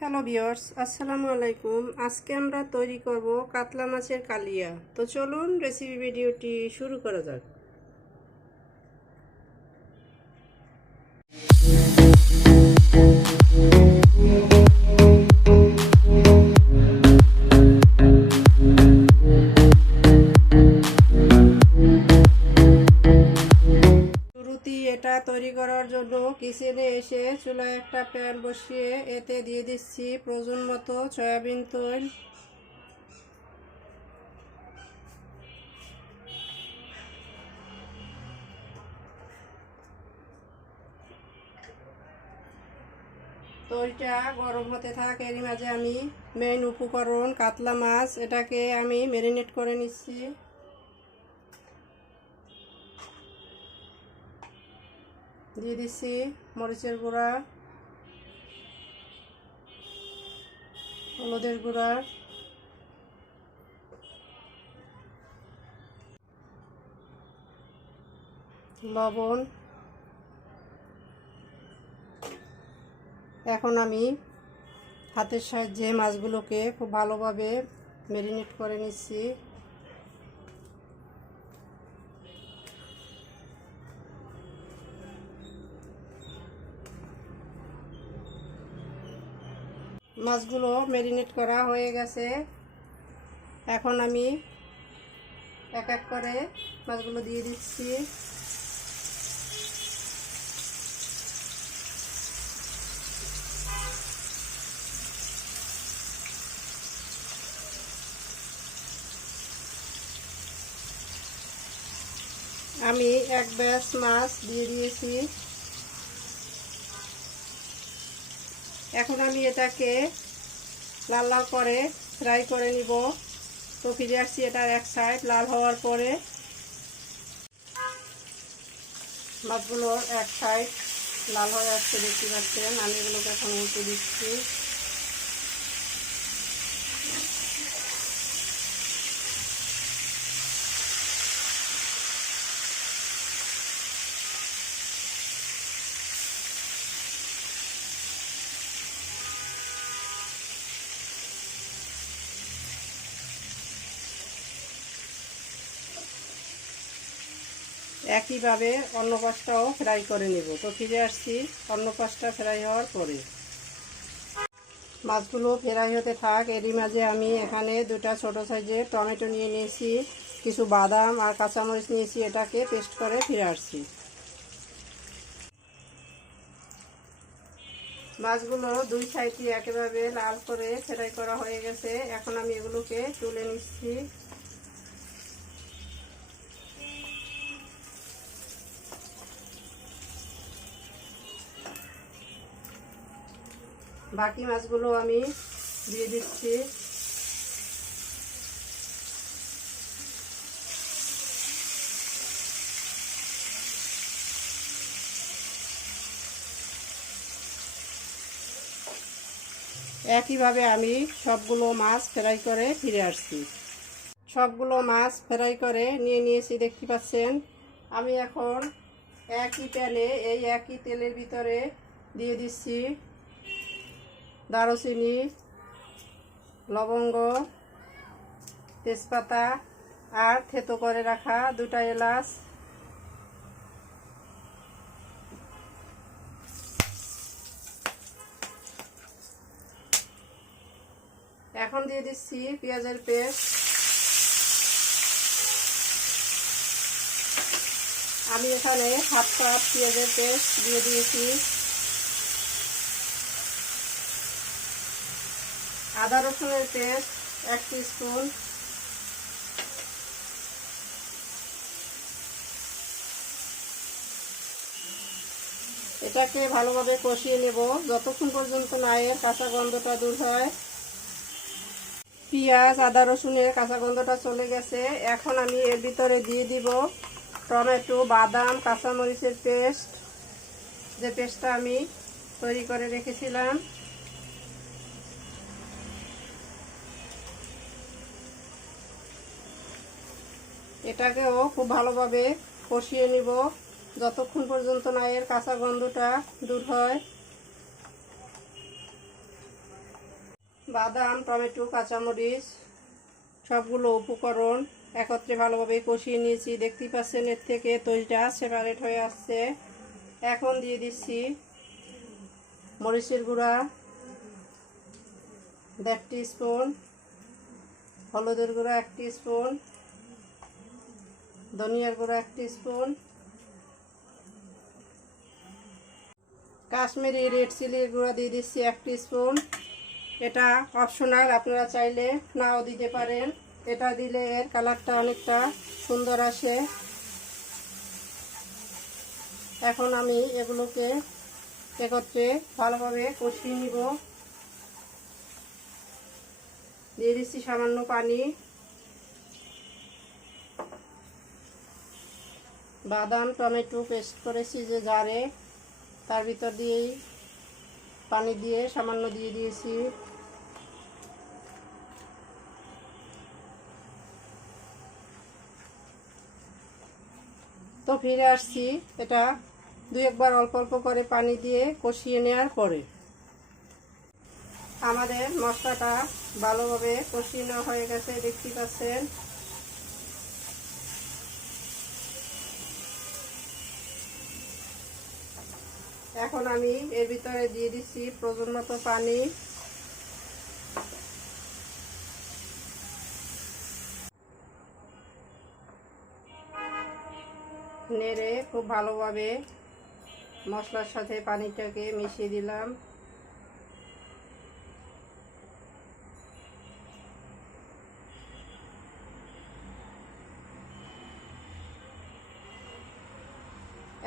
Hello viewers, আসসালামু আলাইকুম। আজকে আমরা তৈরি করব কাতলা মাছের কালিয়া। তো চলুন রেসিপি ভিডিওটি শুরু করা যাক। এটা তৈরি করার জন্য কিচেনে এসে চুলায় একটা প্যান বসিয়ে এতে দিয়ে দিচ্ছি প্রয়োজন মতো সয়াবিন তেল। তেলটা গরম হতে থাক, এরই মাঝে আমি মেইন উপকরণ কাতলা মাছ এটাকে আমি ম্যারিনেট করে নিচ্ছি। দিয়ে দিচ্ছি মরিচের গুঁড়া, হলুদের গুঁড়া, লবণ। এখন আমি হাতের সাহায্যে মাছগুলোকে খুব ভালোভাবে ম্যারিনেট করে নিচ্ছি। মাছগুলো ম্যারিনেট করা হয়ে গেছে। এখন আমি এক এক করে মাছগুলো দিয়ে দিচ্ছি। আমি এক ব্যাচ মাছ দিয়ে দিয়েছি। এখন আমি এটাকে লাল লাল করে ফ্রাই করে নিব। তো ফিরে আসছি এটার এক সাইড লাল হওয়ার পরে। মাছগুলোর এক সাইড লাল হয়ে আসছে, দেখতে পাচ্ছেন। আমি এগুলোকে এখন উল্টে দিচ্ছি। একইভাবে অন্য পাশটাও ফ্রাই করে নেব। তো ফিরে আসছি অন্য পাশটা ফ্রাই হওয়ার পরে। মাছগুলো ফ্রাই হতে থাক, এরই মাঝে আমি এখানে দুটা ছোট সাইজের টমেটো নিয়ে নিয়েছি, কিছু বাদাম আর কাঁচামরিচ নিয়েছি, এটাকে পেস্ট করে ফিরে আসছি। মাছগুলো দুই সাইডে একেবারে লাল করে ফ্রাই করা হয়ে গেছে। এখন আমি এগুলোকে তুলে নিচ্ছি। বাকি মাছগুলো আমি দিয়ে দিচ্ছি। একইভাবে আমি সবগুলো মাছ ফ্রাই করে ফিরে আসছি। সবগুলো মাছ ফ্রাই করে নিয়ে নিয়েছি, দেখতে পাচ্ছেন। আমি এখন একই প্যানে এই একই তেলের ভিতরে দিয়ে দিচ্ছি দারুচিনি, লবঙ্গ, তেজপাতা আর থেতো করে রাখা দুটা এলাচ। এখন দিয়ে দিচ্ছি পেঁয়াজের পেস্ট। আমি এখানে হাফ কাপ পেঁয়াজের পেস্ট দিয়ে দিয়েছি। আদা রসুনের পেস্ট 1 টিস্পুন। এটাকে ভালোভাবে কষিয়ে নেব যতক্ষণ পর্যন্ত না এর কাঁচা গন্ধটা দূর হয়। পেঁয়াজ আদা রসুনের কাঁচা গন্ধটা চলে গেছে। এখন আমি এর ভিতরে দিয়ে দিব টমেটো, বাদাম, কাঁচামরিচের পেস্ট, যে পেস্টটা আমি তৈরি করে রেখেছিলাম। এটাকেও খুব ভালোভাবে কষিয়ে নিব যতক্ষণ পর্যন্ত না এর কাঁচা গন্ধটা দূর হয়। বাদাম, টমেটো, কাঁচামরিচ সবগুলো উপকরণ একত্রে ভালোভাবে কষিয়ে নিয়েছি। দেখতেই পাচ্ছেন এর থেকে তৈলটা সেপারেট হয়ে আসছে। এখন দিয়ে দিচ্ছি মরিচের গুঁড়া 1.5 টিস্পুন, হলুদের গুঁড়া 1 টিস্পুন, ধনিয়ার গুঁড়া 1 টিস্পুন, কাশ্মীরি রেড চিলির গুঁড়া দিয়ে দিচ্ছি 1 টিস্পুন। এটা অপশনাল, আপনারা চাইলে নাও দিতে পারেন। এটা দিলে এর কালারটা অনেকটা সুন্দর আসে। এখন আমি এগুলোকে একত্রে ভালোভাবে কষিয়ে নিব। দিয়ে দিচ্ছি সামান্য পানি। বাদাম টমেটো পেস্ট করেছি যে জারে, তার ভিতর দিয়েই পানি দিয়ে সামান্য দিয়ে দিয়েছি। তো ফিরে আসছি এটা 2-1 বার অল্প অল্প করে পানি দিয়ে কষিয়ে নেওয়ার পরে। আমাদের মশলাটা ভালোভাবে কষিয়ে নেওয়া হয়ে গেছে, দেখতে পাচ্ছেন। এখন আমি এর ভিতরে দিয়ে দিচ্ছি প্রয়োজন মতো পানি। নেড়ে খুব ভালোভাবে মশলার সাথে পানিটাকে মিশিয়ে দিলাম।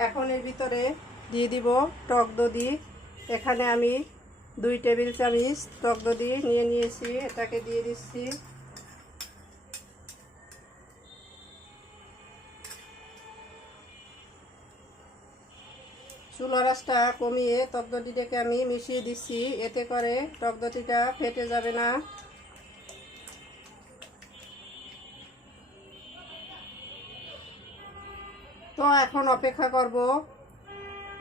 এখন এর ভিতরে দিয়ে দিব টক দধি। এখানে আমি 2 টেবিল চামচ টক দধি নিয়ে নিয়েছি, এটাকে দিয়ে দিচ্ছি। চুলার আঁচটা কমিয়ে টক দধিটাকে আমি মিশিয়ে দিচ্ছি, এতে করে টক দধিটা ফেটে যাবে না। তো এখন অপেক্ষা করব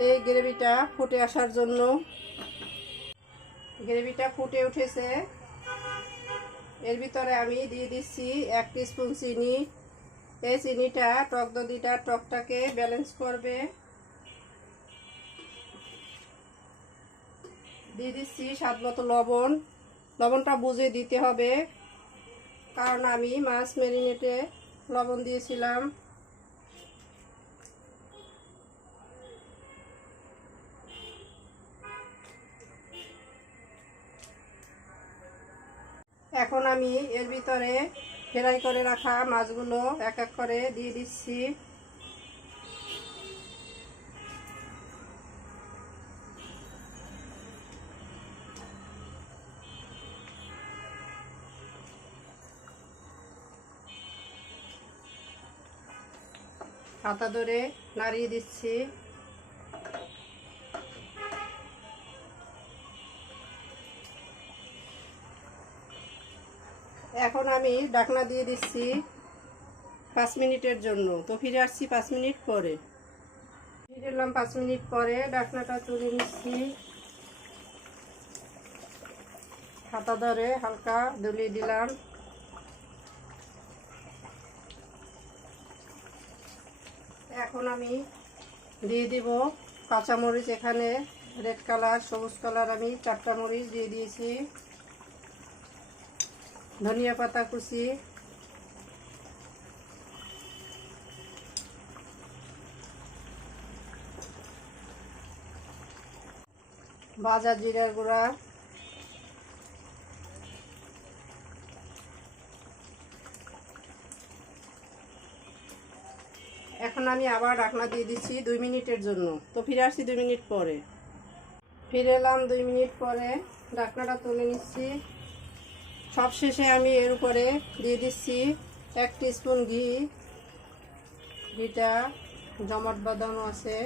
এই গ্রেভিটা ফুটে আসার জন্য। গ্রেভিটা ফুটে উঠেছে, এর ভিতরে আমি দিয়ে দিচ্ছি 1 টিস্পুন চিনি। এই চিনিটা টক দধিটা টকটাকে ব্যালেন্স করবে। দিয়ে দিচ্ছি স্বাদ মতো লবণ। লবণটা বুঝে দিতে হবে, কারণ আমি মাছ ম্যারিনেটে লবণ দিয়েছিলাম। এখন আমি এর ভিতরে ফ্রাই করে রাখা মাছগুলো এক এক করে দিয়ে দিচ্ছি। হাতা ধরে নাড়িয়ে দিচ্ছি। এখন আমি ঢাকনা দিয়ে দিচ্ছি 5 মিনিটের জন্য। তো ফিরে আসছি 5 মিনিট পরে। ফিরে এলাম 5 মিনিট পরে, ঢাকনাটা তুলে নিচ্ছি। হাতা ধরে হালকা দুলিয়ে দিলাম। এখন আমি দিয়ে দিব কাঁচামরিচ। এখানে রেড কালার, সবুজ কালার আমি 4টা মরিচ দিয়ে দিয়েছি। ধনিয়া পাতা কুচি, ভাজা জিরার গুঁড়া, এখন আমি আবার ঢাকনা দিয়ে দিচ্ছি 2 মিনিটের জন্য। তো ফিরে আসছি 2 মিনিট পরে। ফিরে এলাম 2 মিনিট পরে, ঢাকনাটা তুলে নিচ্ছি। সবশেষে আমি এর উপরে দিয়ে দিচ্ছি 1 টিস্পুন ঘি। ঘিটা জমাট বাঁধানো আছে।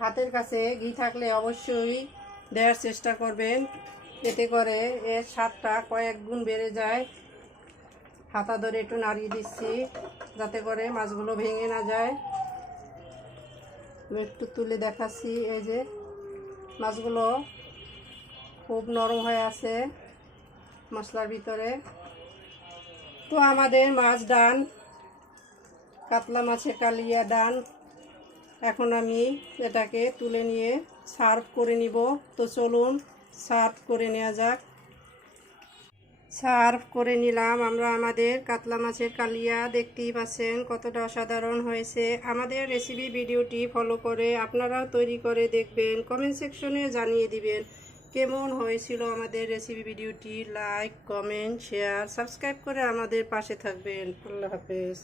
হাতের কাছে ঘি থাকলে অবশ্যই দেওয়ার চেষ্টা করবেন, এতে করে এর স্বাদটা কয়েক গুণ বেড়ে যায়। হাতা ধরে একটু নাড়িয়ে দিচ্ছি যাতে করে মাছগুলো ভেঙে না যায়। আমি একটু তুলে দেখাচ্ছি, এই যে মাছগুলো খুব নরম হয়ে আছে মশলার ভিতরে। তো আমাদের মাছ ডান, কাতলা মাছের কালিয়া ডান। এখন আমি এটাকে তুলে নিয়ে সার্ভ করে নিব। তো চলুন সার্ভ করে নেওয়া যাক। সার্ভ করে নিলাম আমরা আমাদের কাতলা মাছের কালিয়া। দেখতেই পাচ্ছেন কতটা অসাধারণ হয়েছে। আমাদের রেসিপি ভিডিওটি ফলো করে আপনারাও তৈরি করে দেখবেন, কমেন্ট সেকশনে জানিয়ে দিবেন কেমন হয়েছিল আমাদের রেসিপি ভিডিওটি। লাইক, কমেন্ট, শেয়ার, সাবস্ক্রাইব করে আমাদের পাশে থাকবেন। আল্লাহ হাফেজ।